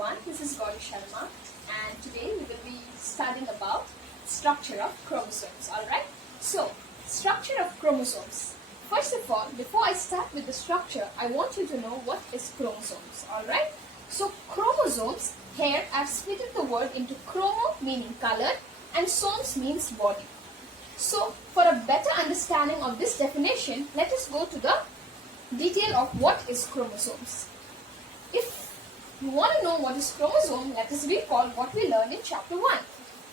everyone, this is Gauri Sharma and today we will be studying about structure of chromosomes. Alright, so structure of chromosomes. First of all, before I start with the structure, I want you to know what is chromosomes. Alright, so chromosomes, here I've split the word into chromo meaning color and somes means body. So for a better understanding of this definition, let us go to the detail of what is chromosomes. If you want to know what is chromosome, let us recall what we learned in chapter 1.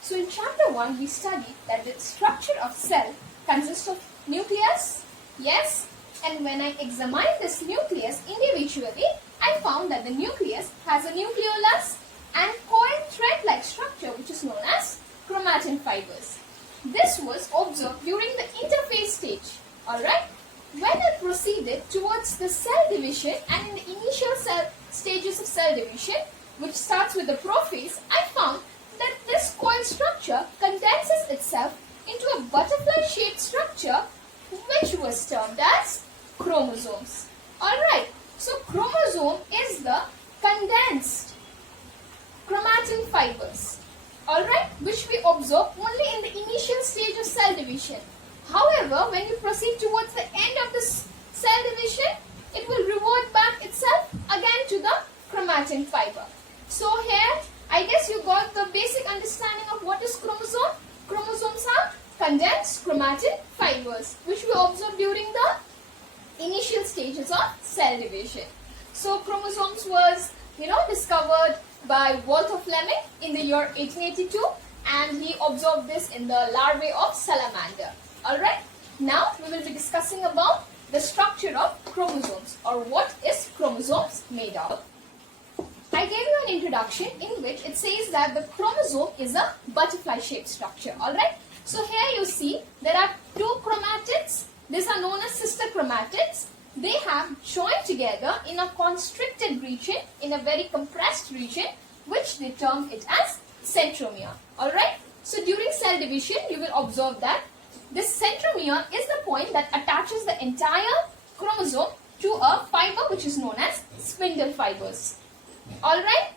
So in chapter 1, we studied that the structure of cell consists of nucleus, yes, and when I examined this nucleus individually, I found that the nucleus has a nucleolus and coiled thread-like structure which is known as chromatin fibers. This was observed during the interphase stage, alright? When I proceeded towards the cell division and in the initial stages of cell division, which starts with the prophase, I found that this coiled structure condenses itself into a butterfly-shaped structure which was termed as chromosomes. Alright, so chromosome is the condensed chromatin fibers, alright, which we observe only in the initial stage of cell division. However, when you proceed towards the end of the cell division, it will revert back itself again to the chromatin fiber. So here, I guess you got the basic understanding of what is chromosome. Chromosomes are condensed chromatin fibers, which we observe during the initial stages of cell division. So chromosomes was, discovered by Walter Fleming in the year 1882, and he observed this in the larvae of salamander. Alright, now we will be discussing about the structure of chromosomes, or what is chromosomes made of. I gave you an introduction in which it says that the chromosome is a butterfly shaped structure. Alright, so here you see there are two chromatids. These are known as sister chromatids. They have joined together in a constricted region, in a very compressed region, which they term it as centromere. Alright, so during cell division you will observe that this centromere is the point that attaches the entire chromosome to a fiber which is known as spindle fibers. Alright,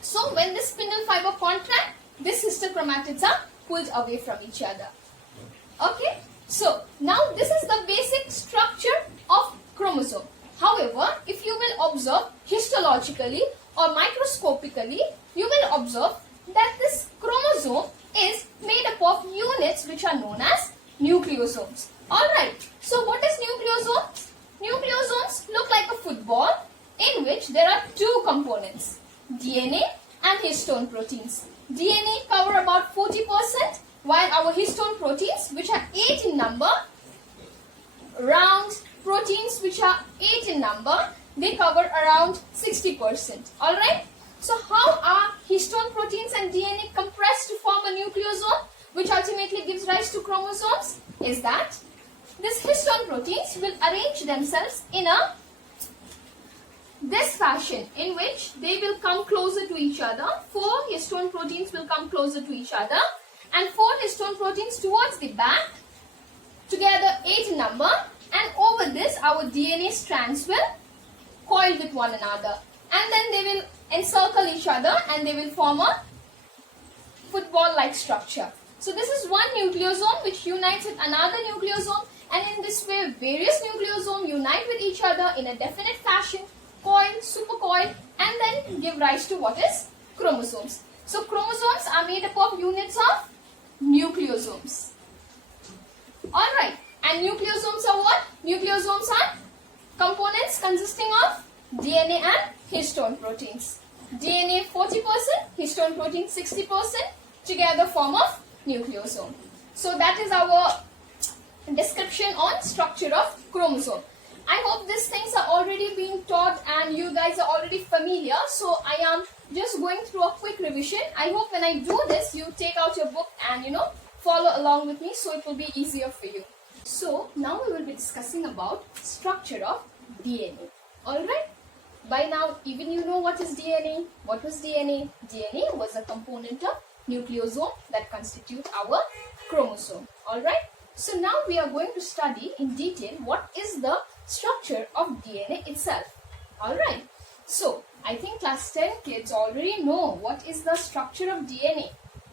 so when this spindle fiber contracts, these sister chromatids are pulled away from each other. Okay, so now this is the basic structure of chromosome. However, if you will observe histologically or microscopically, you will observe that this chromosome is made up of units which are known as nucleosomes. Alright, so what is nucleosomes? Nucleosomes look like a football in which there are two components, DNA and histone proteins. DNA cover about 40%, while our histone proteins, which are 8 in number, round proteins which are 8 in number, they cover around 60%. Alright? So how are histone proteins and DNA compressed to form a nucleosome, which ultimately gives rise to chromosomes? Is that these histone proteins will arrange themselves in this fashion, in which they will come closer to each other. 4 histone proteins will come closer to each other, and 4 histone proteins towards the back, together 8 in number, and over this our DNA strands will coil with one another, and then they will encircle each other and they will form a football-like structure. So this is one nucleosome which unites with another nucleosome, and in this way various nucleosomes unite with each other in a definite fashion, coil, supercoil, and then give rise to what is chromosomes. So chromosomes are made up of units of nucleosomes. Alright, and nucleosomes are what? Nucleosomes are components consisting of DNA and histone proteins. DNA 40%, histone protein 60%, together form of nucleosome. So that is our description on structure of chromosome. I hope these things are already being taught and you guys are already familiar. So I am just going through a quick revision. I hope when I do this, you take out your book and follow along with me, so it will be easier for you. So now we will be discussing about structure of DNA. Alright? By now, even you know what is DNA. What was DNA? DNA was a component of nucleosome that constitute our chromosome. Alright? So now we are going to study in detail what is the structure of DNA itself. Alright? So I think class 10 kids already know what is the structure of DNA.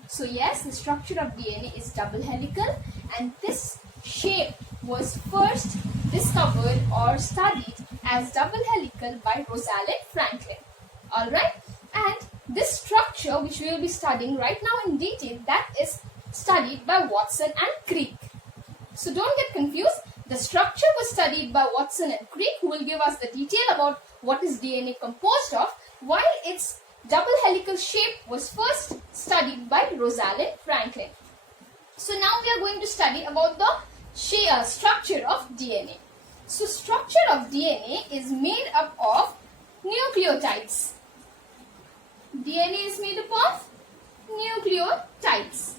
So yes, the structure of DNA is double helical, and this shape was first discovered or studied as double helical by Rosalind Franklin. Alright, and this structure which we will be studying right now in detail, that is studied by Watson and Crick. So don't get confused. The structure was studied by Watson and Crick, who will give us the detail about what is DNA composed of, while its double helical shape was first studied by Rosalind Franklin. So now we are going to study about the structure of DNA. So structure of DNA is made up of nucleotides. DNA is made up of nucleotides.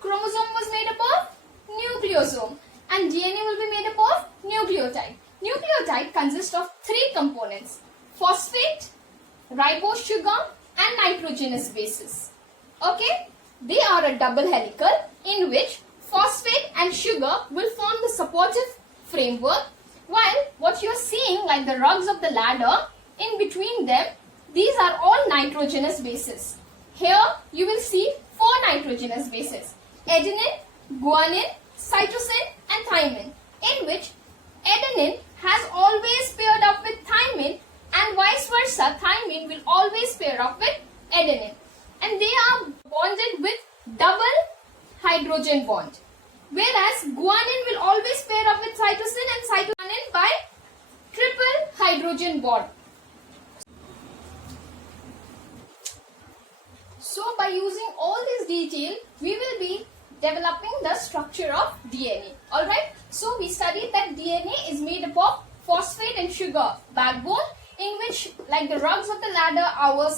Chromosome was made up of nucleosome, and DNA will be made up of nucleotide. Nucleotide consists of three components: phosphate, ribose sugar, and nitrogenous bases. Okay, they are a double helical in which phosphate and sugar will form the supportive framework, while what you are seeing like the rungs of the ladder, in between them, these are all nitrogenous bases. Here you will see 4 nitrogenous bases: adenine, guanine, cytosine, and thymine, in which adenine has always paired up with thymine, and vice versa, thymine will always pair up with adenine, and they are bonded with double hydrogen bond, whereas guanine will always pair up with cytosine and cytosine by triple hydrogen bond. So by using all this detail, we will be developing the structure of DNA. Alright, so we studied that DNA is made up of phosphate and sugar backbone, in which, like the rungs of the ladder, our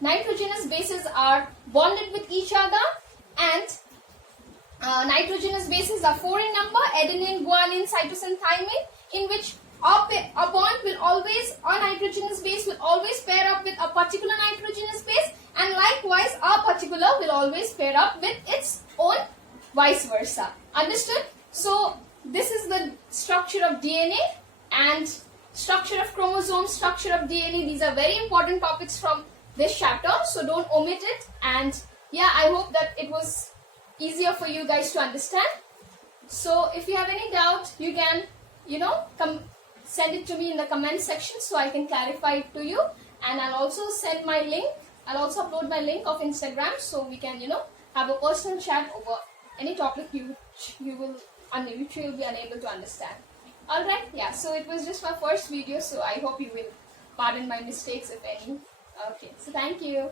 nitrogenous bases are bonded with each other, and nitrogenous bases are 4 in number: adenine, guanine, cytosine, thymine, in which our bond will always, our nitrogenous base will always pair up with a particular nitrogenous base, and likewise our particular will always pair up with its own vice versa. Understood? So this is the structure of DNA and structure of chromosomes, structure of DNA. These are very important topics from this chapter, so don't omit it. And yeah, I hope that it was easier for you guys to understand. So if you have any doubt, you can, send it to me in the comment section so I can clarify it to you. And I'll also send my link. I'll also upload my link of Instagram so we can, have a personal chat over any topic which you will be unable to understand. Alright, yeah, so it was just my first video, so I hope you will pardon my mistakes if any. Okay, so thank you.